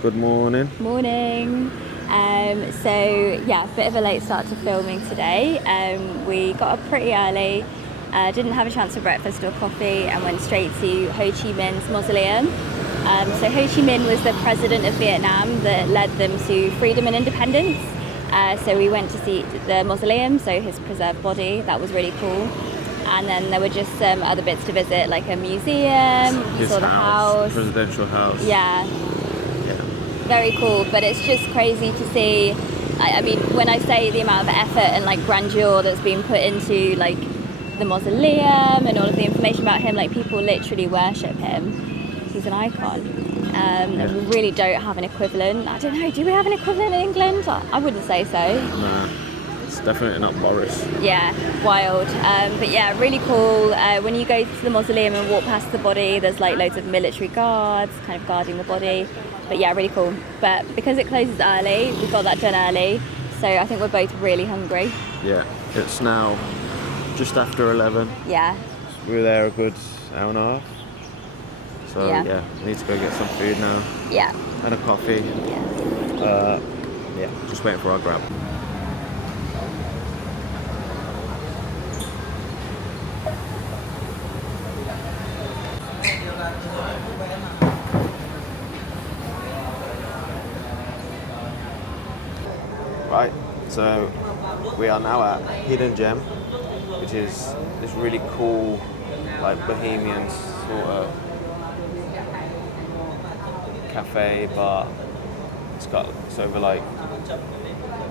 Good morning. Morning. Bit of a late start to filming today. We got up pretty early, didn't have a chance for breakfast or coffee, and went straight to Ho Chi Minh's mausoleum. Ho Chi Minh was the president of Vietnam that led them to freedom and independence. So we went to see the mausoleum, so his preserved body. That was really cool. And then there were just some other bits to visit, like a museum. His saw the house, presidential house. Yeah, very cool. But it's just crazy to see. I mean, when I say the amount of effort and like grandeur that's been put into like the mausoleum and all of the information about him, like people literally worship him. He's an icon. And we really don't have an equivalent. I don't know. Do we have an equivalent in England? I wouldn't say so. Nah. It's definitely not Boris. Yeah, wild. But yeah, really cool. When you go to the mausoleum and walk past the body, there's like loads of military guards kind of guarding the body. But yeah, really cool. But because it closes early, we got that done early. So I think we're both really hungry. Yeah, it's now just after 11. Yeah. We were there a good hour and a half. So Yeah. we need to go get some food now. Yeah. And a coffee. Yeah. Just waiting for our grab. Right, so we are now at Hidden Gem, which is this really cool, like bohemian sort of cafe, but it's over like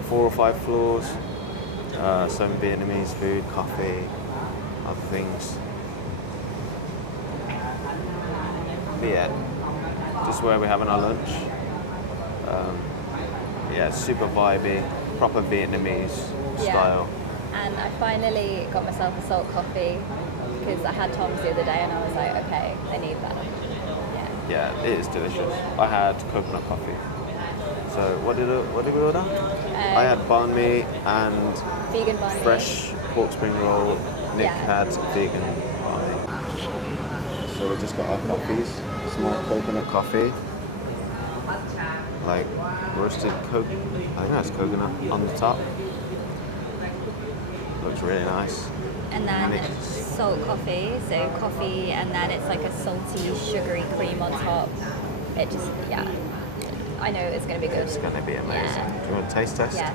4 or 5 floors. Some Vietnamese food, coffee, other things. But yeah, just where we're having our lunch. Super vibey, proper Vietnamese style. And I finally got myself a salt coffee because I had Tom's the other day and I was like, okay, I need that. Yeah, it is delicious. I had coconut coffee. So what did we order? I had banh mi and vegan banh mi. Fresh pork spring roll. Nick had vegan banh mi. So we just got our coffees. Small coconut coffee. Like roasted coconut. I think that's coconut on the top. Looks really nice. And then salt coffee, so coffee, and then it's like a salty, sugary cream on top. It just, I know it's going to be good. It's going to be amazing. Yeah. Do you want a taste test? Yes.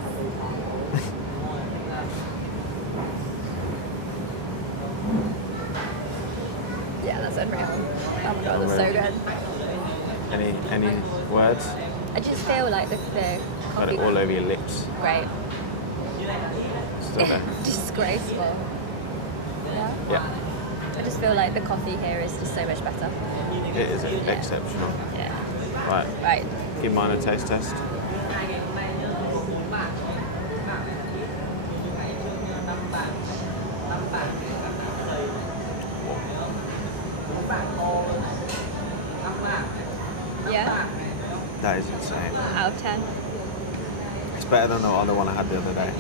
Yeah, that's unreal. Oh my god, that's so good. Any words? I just feel like the coffee... Got it all over your lips. Great. Still there. Disgraceful. Yeah. I just feel like the coffee here is just so much better. It is exceptional. Yeah. Right. Give mine a taste test. Yeah. That is insane. Out of 10. It's better than the other one I had the other day.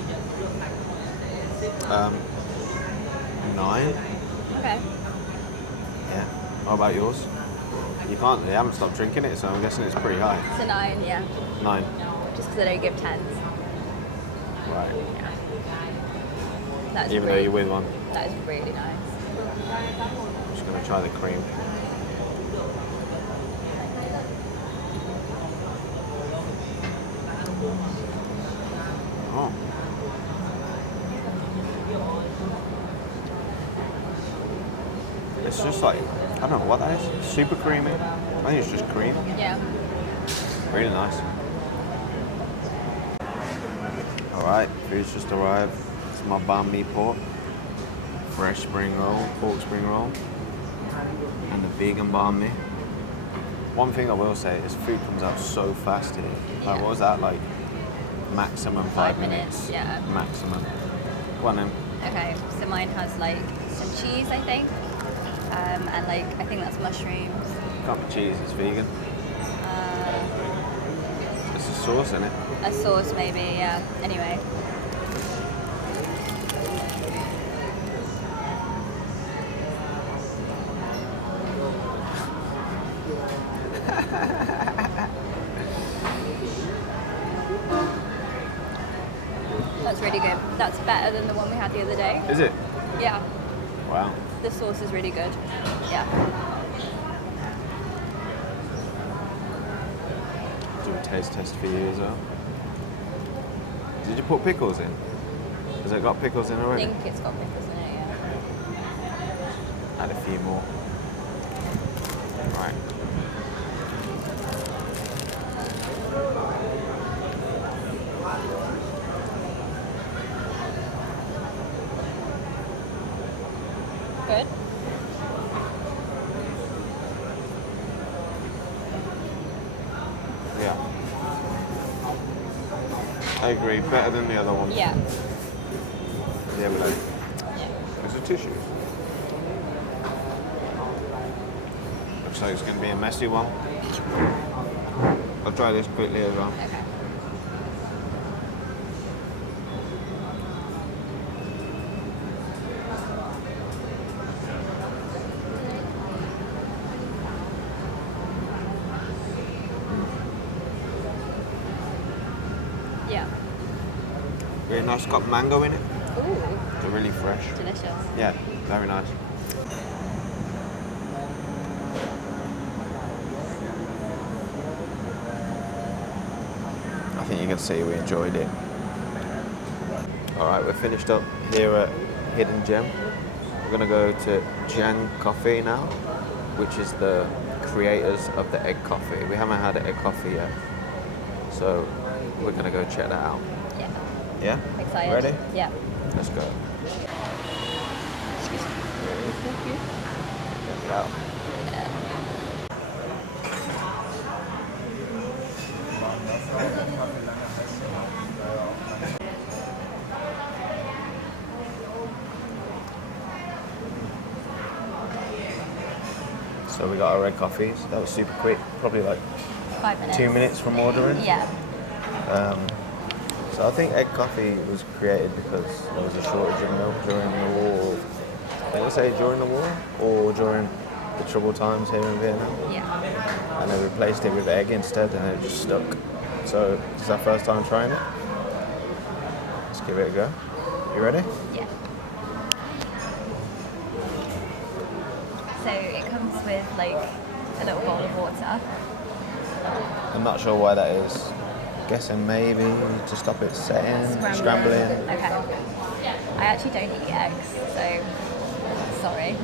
9. Okay. Yeah. How about yours? You haven't stopped drinking it, so I'm guessing it's pretty high. It's a 9, yeah. 9. Just because I don't give 10s. Right. Yeah. That's Even though you're with one. That is really nice. I'm just going to try the cream. Oh. It's just like, I don't know what that is. Super creamy. I think it's just cream. Yeah. Really nice. Alright, food's just arrived. It's my banh mi pork. Fresh spring roll, pork spring roll. And the vegan banh mi. One thing I will say is food comes out so fast here. Like, what was that, like? Maximum 5 minutes. Yeah. Maximum. Go on then. Okay, so mine has like some cheese, I think. And like, I think that's mushrooms. Can't be cheese, it's vegan. It's a sauce, isn't it? A sauce maybe, yeah. Anyway. really good. That's better than the one we had the other day. Is it? Yeah. Wow. The sauce is really good. Yeah. Do a taste test for you as well. Did you put pickles in? Has it got pickles in I already? think it's got pickles in it, yeah. Add a few more. Right. Good. Yeah. I agree. Better than the other one. Yeah. The other day. Yeah. There's a tissue. Looks like it's going to be a messy one. I'll try this quickly as well. Okay. Yeah. Very nice. Got mango in it. Ooh, They're really fresh. delicious. Yeah, very nice. I think you can see we enjoyed it. Alright, we're finished up here at Hidden Gem. We're gonna go to Giang Coffee now, which is the creators of the egg coffee. We haven't had egg coffee yet, so we're gonna go check that out. Yeah. Yeah? Excited. Ready? Yeah. Let's go. Excuse me. Check it out. So we got our red coffees. That was super quick, probably like 5 minutes. 2 minutes from ordering. Yeah. So I think egg coffee was created because there was a shortage of milk during the war. I would say during the war or during the troubled times here in Vietnam. Yeah. And they replaced it with egg instead and it just stuck. So this is our first time trying it. Let's give it a go. You ready? Yeah. So it comes with like a little bowl of water. I'm not sure why that is. Guessing maybe to stop it setting, scrambling. Okay. I actually don't eat eggs, so sorry.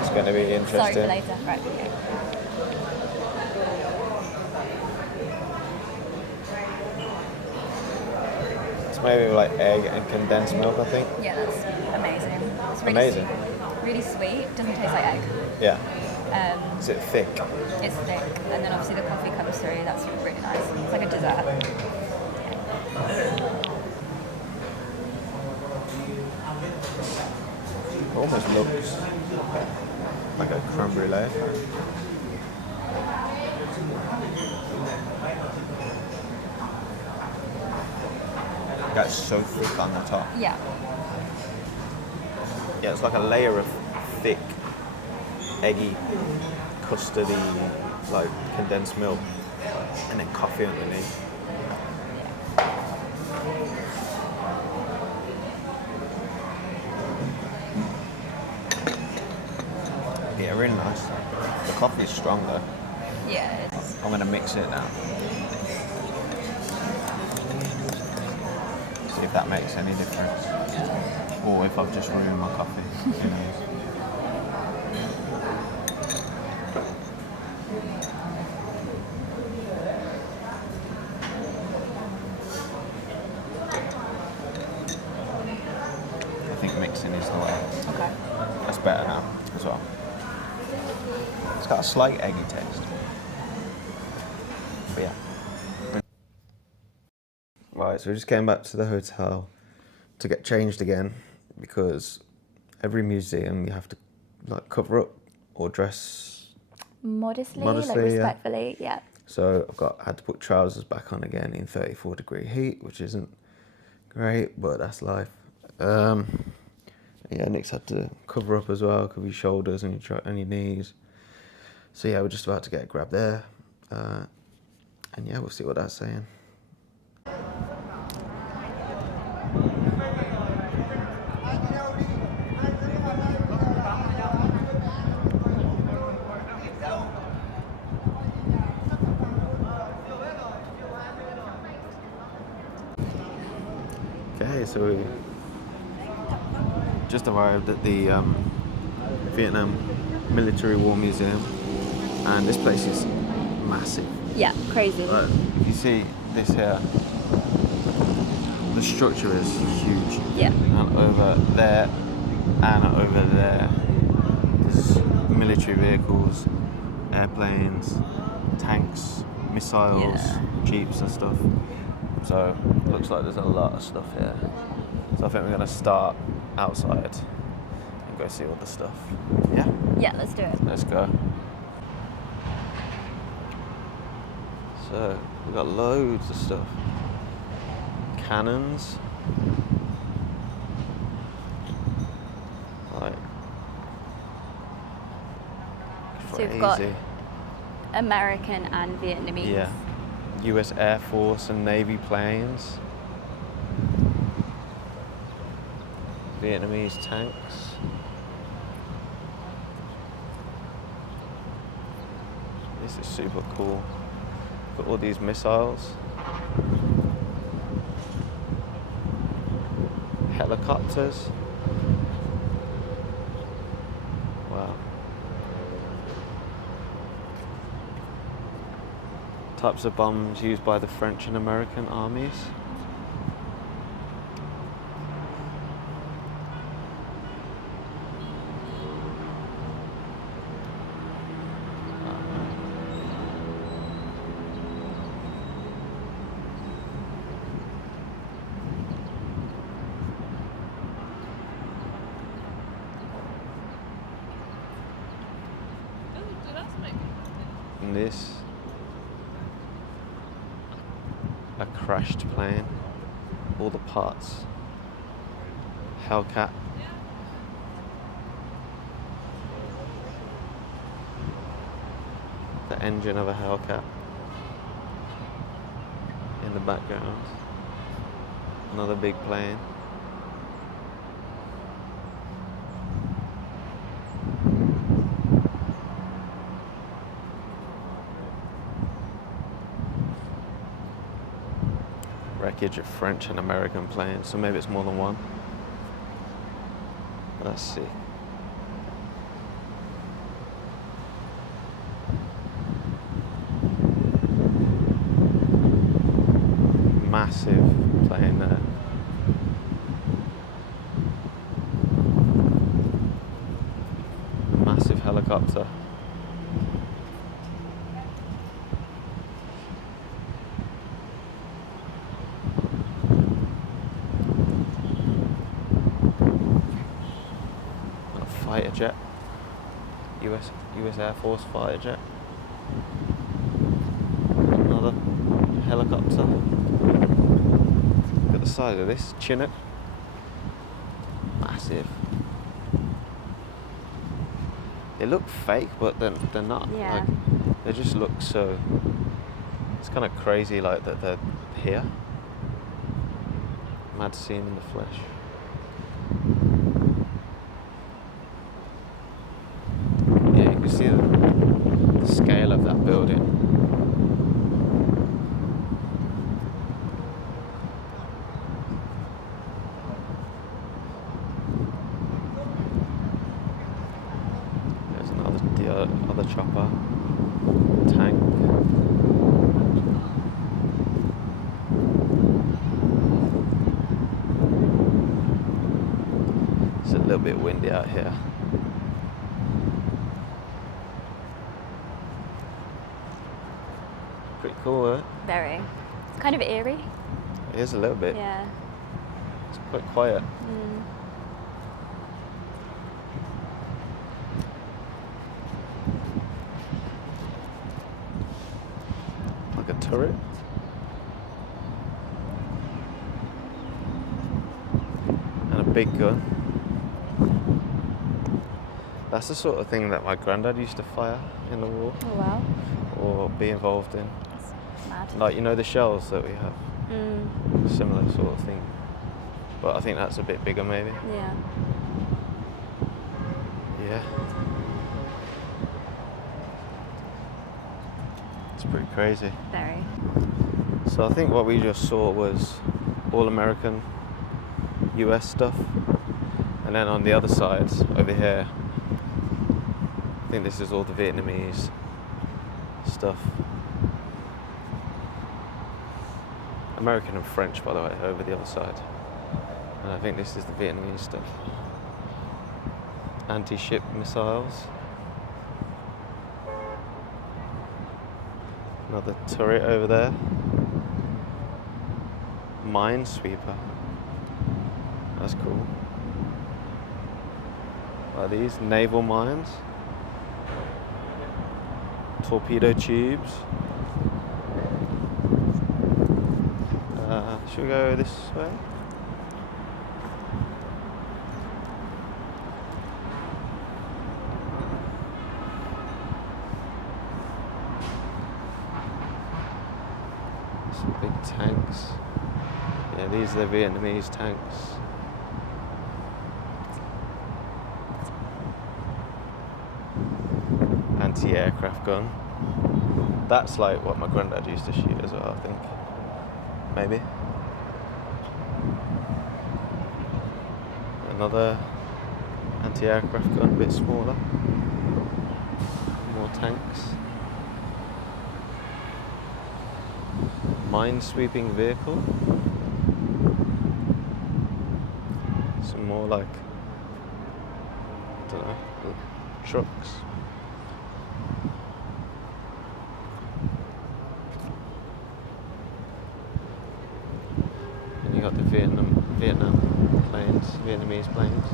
It's going to be interesting. Sorry for later. Right, okay. It's maybe like egg and condensed milk, I think. Yeah, that's amazing. It's really Amazing. Sweet, really sweet. Doesn't taste like egg. Yeah. Is it thick? It's thick, and then obviously the coffee comes through. That's really nice. It's like a dessert. It almost looks like a creme brulee. That's so thick on the top. Yeah. Yeah, it's like a layer of thick, eggy, custardy, like condensed milk, and then coffee underneath. Yeah, really nice. The coffee is strong though. Yeah, it is. I'm gonna mix it now. See if that makes any difference. Or if I've just ruined my coffee. Who knows? I think mixing is the way. Okay. That's better now as well. It's got a slight eggy taste. But yeah. Right, so we just came back to the hotel to get changed again because every museum you have to like cover up or dress Modestly, Modestly, like yeah. respectfully, yeah. So had to put trousers back on again in 34-degree heat, which isn't great, but that's life. Yeah, Nick's had to cover up as well, cover your shoulders and your knees. So yeah, we're just about to get a grab there, and yeah, we'll see what that's saying. Okay, so we just arrived at the Vietnam Military War Museum, and this place is massive. Yeah, crazy. But if you see this here, the structure is huge. Yeah. And over there and over there, there's military vehicles, airplanes, tanks, missiles, jeeps and stuff. So it looks like there's a lot of stuff here. So I think we're going to start outside and go see all the stuff. Yeah? Yeah, let's do it. Let's go. So we've got loads of stuff. Cannons. Like, So we've got American and Vietnamese. Yeah. US Air Force and Navy planes. Vietnamese tanks. This is super cool. Got all these missiles. Helicopters. Wow. Types of bombs used by the French and American armies. And this, a crashed plane, all the parts, Hellcat, the engine of a Hellcat in the background, another big plane. Wreckage of French and American planes, so maybe it's more than one. Let's see. Massive plane there. Massive helicopter. Fighter jet, US Air Force fighter jet, another helicopter. Look at the size of this Chinook, massive. They look fake, but they're not. Yeah. Like, they just look so. It's kind of crazy, like that they're here. Mad to see them in the flesh. See the scale of that building. There's the other chopper, tank. It's a little bit windy out here. Pretty cool, eh? Very. It's kind of eerie. It is a little bit. Yeah. It's quite quiet. Like a turret. And a big gun. That's the sort of thing that my granddad used to fire in the war. Oh wow. Or be involved in. That's mad. Like, you know, the shells that we have. Similar sort of thing. But I think that's a bit bigger maybe. Yeah. Yeah. It's pretty crazy. Very. So I think what we just saw was all American US stuff. And then on the other side, over here, I think this is all the Vietnamese stuff. American and French, by the way, over the other side. And I think this is the Vietnamese stuff. Anti-ship missiles. Another turret over there. Minesweeper. That's cool. Are these naval mines? Torpedo tubes. Should we go this way? Some big tanks. Yeah, these are the Vietnamese tanks. Anti-aircraft gun. That's like what my granddad used to shoot as well, I think. Maybe. Another anti-aircraft gun, a bit smaller. More tanks. Mine-sweeping vehicle. Some more like, I don't know, trucks. And you got the Vietnam planes, Vietnamese planes.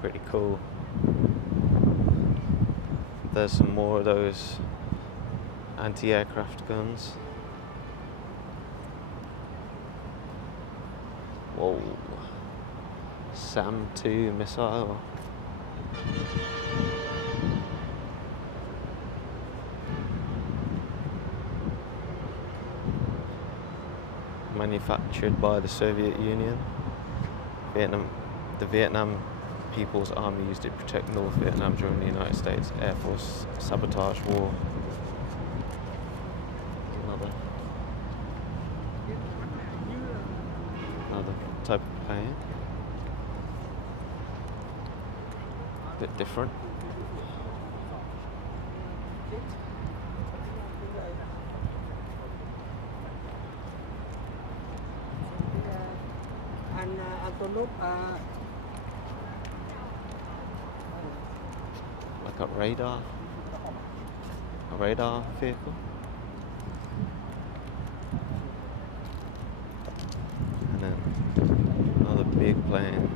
Pretty cool. There's some more of those anti-aircraft guns. Whoa. SAM-2 missile. Manufactured by the Soviet Union. The Vietnam People's Army used it to protect North Vietnam during the United States Air Force sabotage war. Another type of plane. Bit different. Like a radar vehicle. And then another big plane.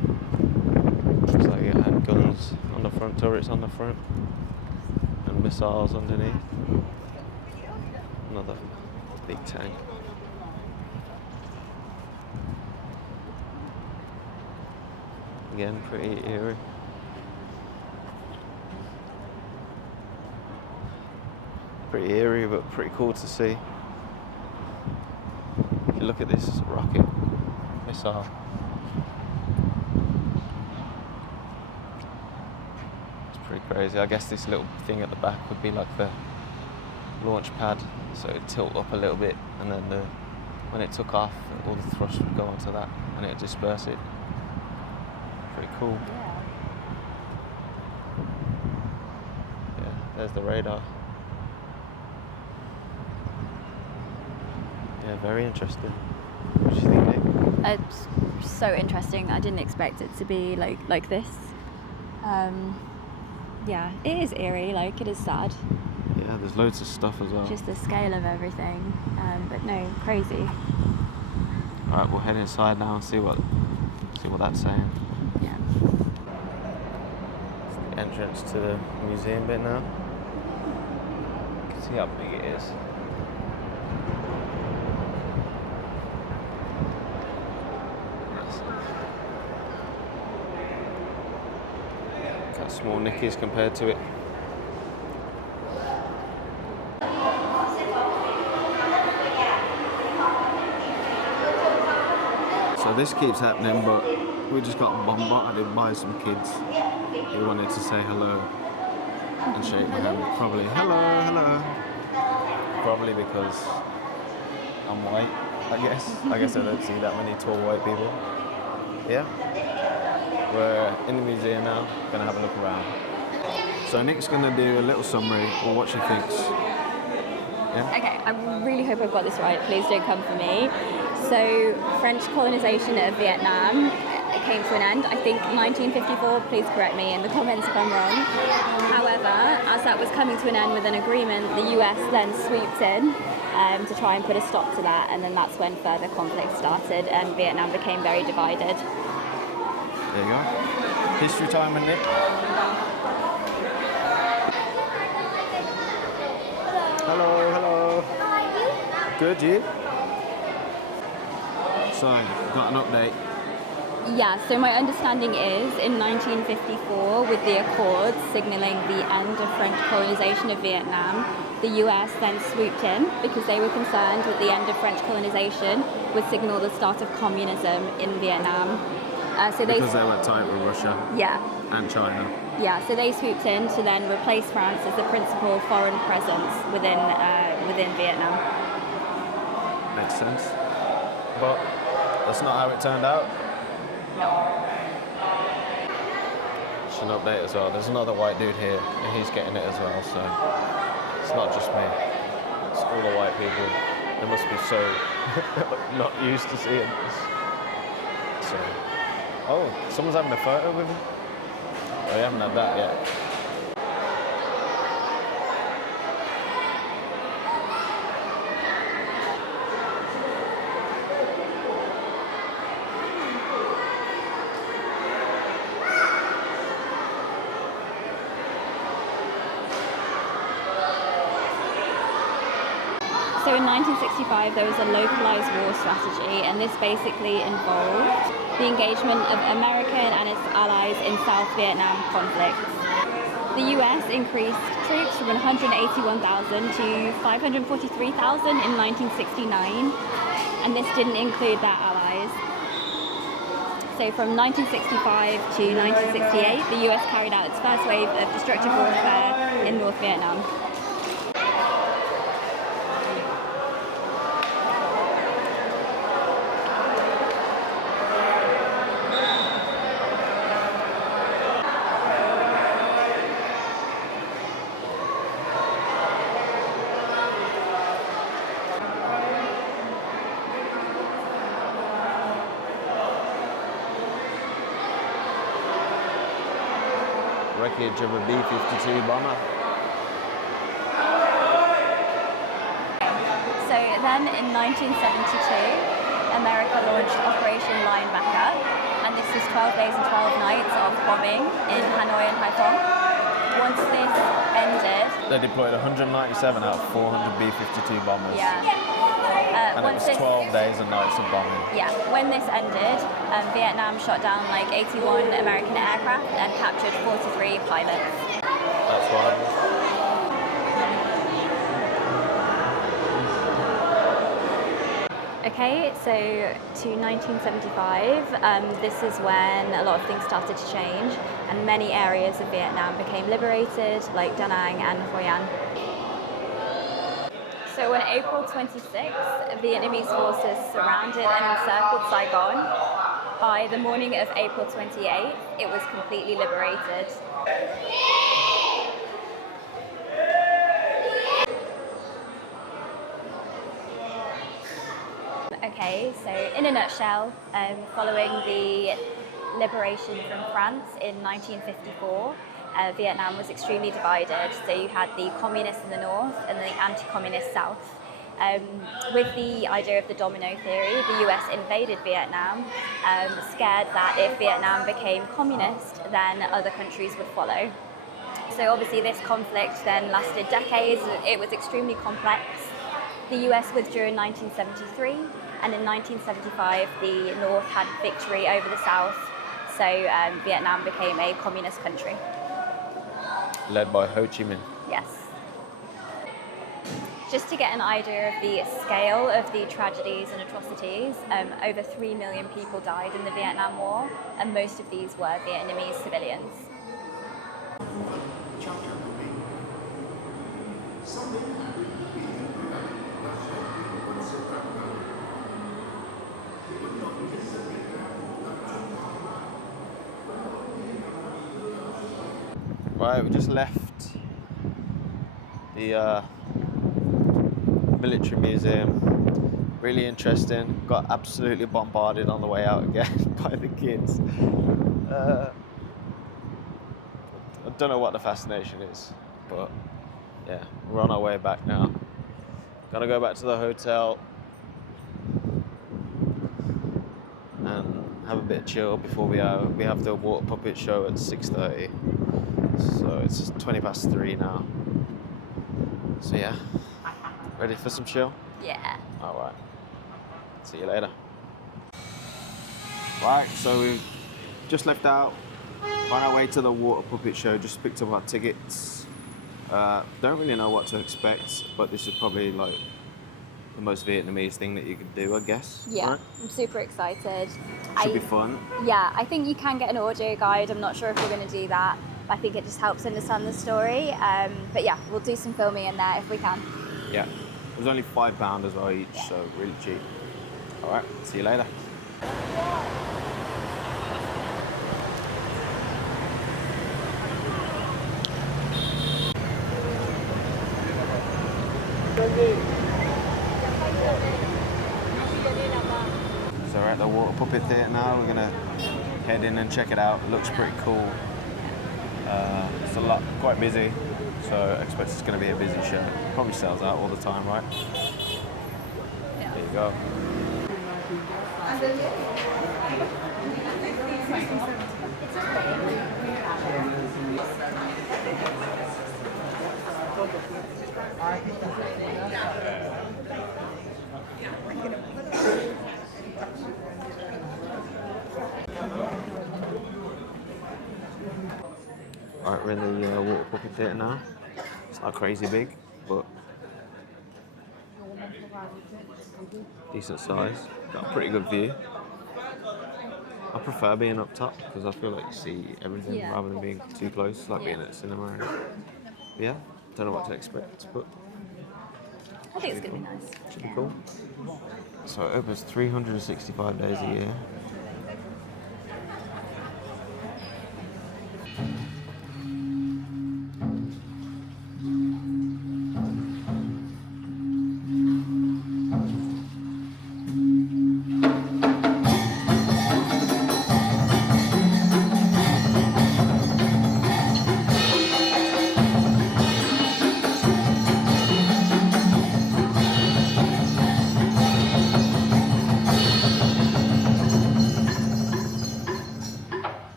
Looks like it had guns on the front, turrets on the front, and missiles underneath. Another big tank. Again, pretty eerie. Pretty eerie, but pretty cool to see. If you look at this rocket missile, it's pretty crazy. I guess this little thing at the back would be like the launch pad, so it'd tilt up a little bit, and then when it took off, all the thrust would go onto that, and it'd disperse it. Pretty cool. Yeah, there's the radar. Yeah, very interesting. What do you think, Nick? It's so interesting. I didn't expect it to be like this. Yeah, it is eerie. Like, it is sad. Yeah, there's loads of stuff as well. Just the scale of everything. But no, crazy. All right, we'll head inside now and see what that's saying. Yeah. It's the entrance to the museum bit now. You can see how big it is. Got small nickies compared to it. So this keeps happening, but we just got bombarded by some kids who wanted to say hello and shake my hand. Probably, hello, hello. Probably because I'm white, I guess. I guess I don't see that many tall white people. Yeah. We're in the museum now, gonna have a look around. So Nick's gonna do a little summary of what she thinks. Yeah? Okay, I really hope I've got this right. Please don't come for me. So, French colonization of Vietnam came to an end, I think 1954, please correct me in the comments if I'm wrong. However, as that was coming to an end with an agreement, the US then swooped in to try and put a stop to that, and then that's when further conflict started and Vietnam became very divided. There you go. History time with Nick. Hello, hello. How are you? Good, you? So, got an update. Yeah, so my understanding is in 1954, with the Accords signalling the end of French colonization of Vietnam, the US then swooped in because they were concerned that the end of French colonization would signal the start of communism in Vietnam. Because they were tight with Russia Yeah. and China. Yeah, so they swooped in to then replace France as the principal foreign presence within Vietnam. Makes sense. But that's not how it turned out. No. Should update as well. There's another white dude here and he's getting it as well, so it's not just me. It's all the white people. They must be so not used to seeing this. So, oh, someone's having a photo with him? Oh, we haven't had that yet. So in 1965, there was a localized war strategy, and this basically involved the engagement of American and its allies in South Vietnam conflicts. The US increased troops from 181,000 to 543,000 in 1969, and this didn't include their allies. So from 1965 to 1968, the US carried out its first wave of destructive warfare in North Vietnam. Wreckage of a B-52 bomber. So then in 1972, America launched Operation Linebacker, and this was 12 days and 12 nights of bombing in Hanoi and Haiphong. Once this ended... They deployed 197 out of 400 B-52 bombers. Yeah. And it was 12 days and nights of bombing. Yeah, when this ended, Vietnam shot down like 81 American aircraft and captured 43 pilots. That's horrible. Okay, so to 1975, this is when a lot of things started to change and many areas of Vietnam became liberated, like Da Nang and Hoi An. So on April 26th, Vietnamese forces surrounded and encircled Saigon. By the morning of April 28th, it was completely liberated. Okay, so in a nutshell, following the liberation from France in 1954, Vietnam was extremely divided. So you had the communists in the north and the anti-communist south. With the idea of the domino theory, the US invaded Vietnam, scared that if Vietnam became communist, then other countries would follow. So obviously this conflict then lasted decades. It was extremely complex. The US withdrew in 1973, and in 1975 the North had victory over the South, so Vietnam became a communist country. Led by Ho Chi Minh. Yes. Just to get an idea of the scale of the tragedies and atrocities, over 3 million people died in the Vietnam War, and most of these were Vietnamese civilians. Right, we just left the military museum. Really interesting. Got absolutely bombarded on the way out again by the kids. I don't know what the fascination is, but yeah, we're on our way back now. Gotta go back to the hotel and have a bit of chill before we have the water puppet show at 6:30. So it's 3:20 now. So yeah, ready for some chill? Yeah. All right. See you later. Right, so we've just left out, on our way to the water puppet show. Just picked up our tickets. Don't really know what to expect, but this is probably like the most Vietnamese thing that you could do, I guess. Yeah, Right? I'm super excited. Should be fun. Yeah, I think you can get an audio guide. I'm not sure if we're going to do that. I think it just helps understand the story. But yeah, we'll do some filming in there if we can. Yeah, it was only £5 as well each, so really cheap. All right, see you later. So we're at the water puppet theatre now. We're gonna head in and check it out. It looks pretty cool. It's quite busy, so I expect it's gonna be a busy show. Probably sells out all the time, right? Yeah. There you go. Alright, we're in the water puppet theatre now. It's not crazy big, but decent size. Got a pretty good view. I prefer being up top because I feel like you see everything rather than being too close, like being at the cinema. Yeah, don't know what to expect, but I think it's going to be nice. should be cool. So it opens 365 days a year.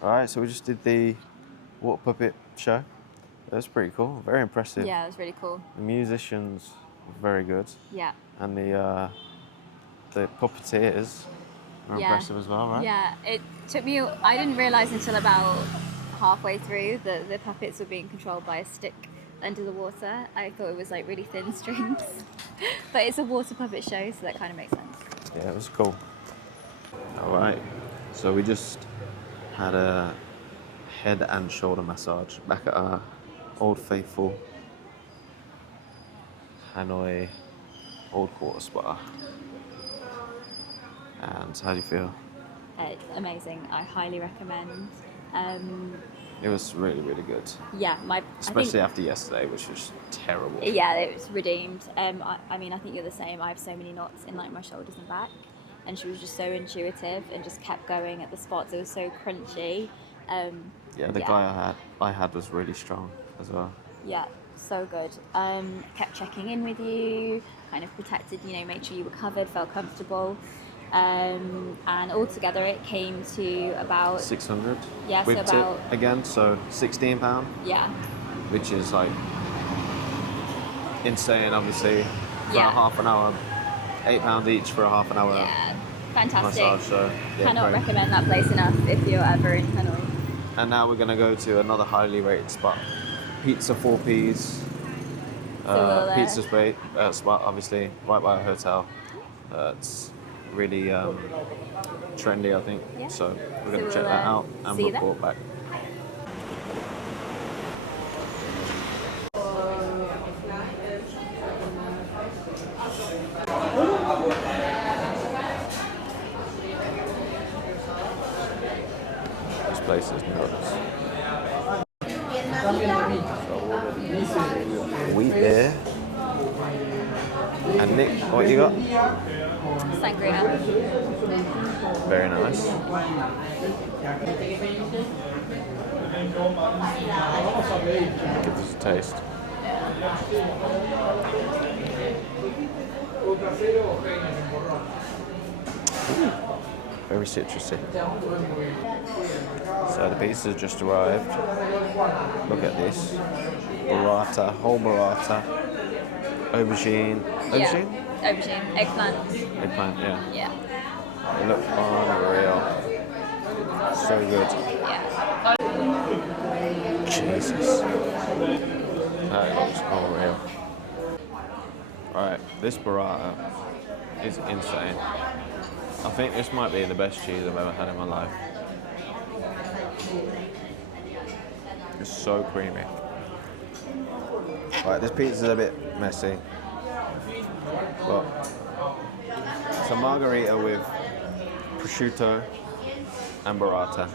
Alright, so we just did the water puppet show. That was pretty cool, very impressive. Yeah, it was really cool. The musicians were very good. Yeah. And the puppeteers were impressive as well, right? Yeah, it took me, I didn't realise until about halfway through that the puppets were being controlled by a stick under the water. I thought it was like really thin strings. But it's a water puppet show, so that kind of makes sense. Yeah, it was cool. Alright, so we just had a head and shoulder massage back at our old faithful Hanoi old quarter spa. And how do you feel? Amazing. I highly recommend. It was really, really good. Yeah, Especially after yesterday, which was terrible. Yeah, it was redeemed. I mean, I think you're the same. I have so many knots in like my shoulders and back, and she was just so intuitive and just kept going at the spots. It was so crunchy. The guy I had was really strong as well. Yeah, so good. Kept checking in with you, kind of protected, made sure you were covered, felt comfortable. And altogether it came to about 600. Yeah, with so about tip again, so £16. Yeah. Which is like insane, obviously. For Yeah. a half an hour £8 each for a half an hour Yeah, fantastic. massage. So yeah, Cannot great. recommend that place enough if you're ever in Hanoi. And now we're gonna go to another highly rated spot, Pizza 4P's. So we'll, Pizza spot, obviously, right by a hotel. It's really trendy, I think. Yeah. So we're So gonna check we'll, that out and see you there. report back. This place is nuts. Wheat there. And Nick, what you got? Sangria. Very nice. Give this a taste. Very citrusy. So the pizza's just arrived. Look at this. Burrata, whole burrata. Aubergine. Aubergine? Yeah. Aubergine. Eggplant. Eggplant, yeah. Yeah. It looks unreal. So good. Yeah. Jesus. That looks unreal. Alright, this burrata is insane. I think this might be the best cheese I've ever had in my life. It's so creamy. Alright, this pizza's a bit messy. But it's a margarita with prosciutto and burrata.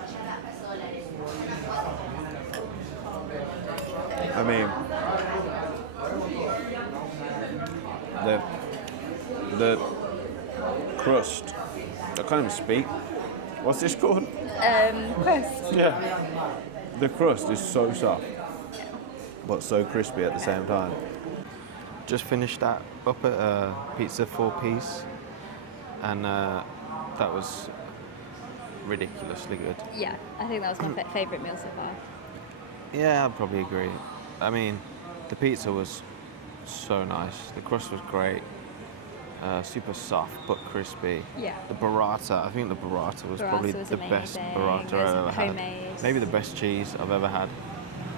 I mean, the crust, I can't even speak. What's this called? Crust. Yeah. The crust is so soft, but so crispy at the same time. Just finished that up at Pizza 4P's, and that was ridiculously good. Yeah, I think that was my favourite meal so far. Yeah, I'd probably agree. I mean, the pizza was so nice. The crust was great. Super soft but crispy. Yeah. The burrata, I think the burrata was probably was the best amazing. burrata It was I've ever homemade. had. Maybe the best cheese I've ever had,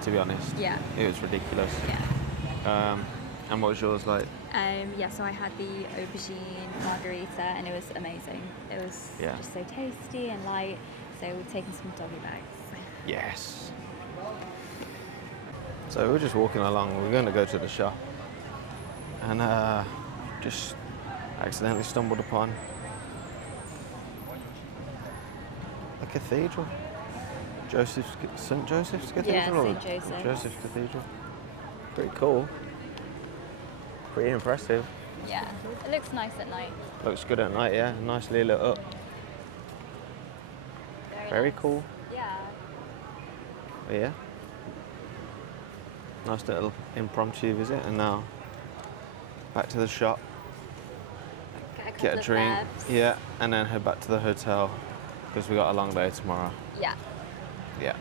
to be honest. Yeah. It was ridiculous. Yeah. And what was yours like? Yeah, so I had the aubergine margarita and it was amazing. It was just so tasty and light. So we've taken some doggy bags. Yes. So we're just walking along. We're going to go to the shop, and just accidentally stumbled upon a cathedral. St. Joseph's Cathedral? Yeah, or St. Joseph's. Joseph's Cathedral. Pretty cool. Pretty impressive. Yeah, it looks nice at night. Looks good at night, yeah. Nicely lit up. Very nice. cool. Yeah. But yeah. Nice little impromptu visit, and now back to the shop. Get a drink, yeah, and then head back to the hotel because we got a long day tomorrow. Yeah. Yeah.